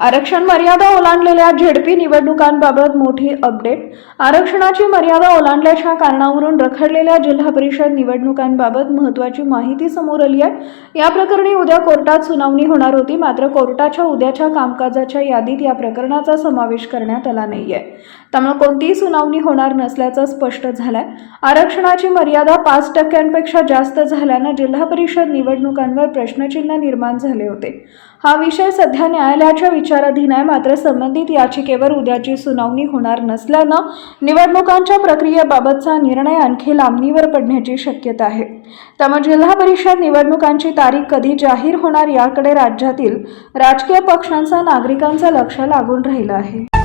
आरक्षण मर्यादा ओलांडलेल्या झेडपी निवडणुकांबाबत मोठी अपडेट. आरक्षणाची मर्यादा ओलांडल्याच्या कारणावरून रखडलेल्या जिल्हा परिषद निवडणुकांबाबत महत्त्वाची माहिती समोर आली आहे. या प्रकरणी उद्या कोर्टात सुनावणी होणार होती मात्र कोर्टाच्या उद्याच्या कामकाजाच्या यादीत या प्रकरणाचा समावेश करण्यात आला नाहीये. त्यामुळे कोणतीही सुनावणी होणार नसल्याचं स्पष्ट झालंय. आरक्षणाची मर्यादा पाच टक्क्यांपेक्षा जास्त झाल्यानं जिल्हा परिषद निवडणुकांवर प्रश्नचिन्ह निर्माण झाले होते. हा विषय सध्या न्यायालयाच्या विचाराधीन आहे. मात्र संबंधित याचिकेवर उद्याची सुनावणी होणार नसल्यानं निवडणुकांच्या प्रक्रियेबाबतचा निर्णय आणखी लांबणीवर पडण्याची शक्यता आहे. त्यामुळे जिल्हा परिषद निवडणुकांची तारीख कधी जाहीर होणार याकडे राज्यातील राजकीय पक्षांचा नागरिकांचं लक्ष लागून राहिलं आहे.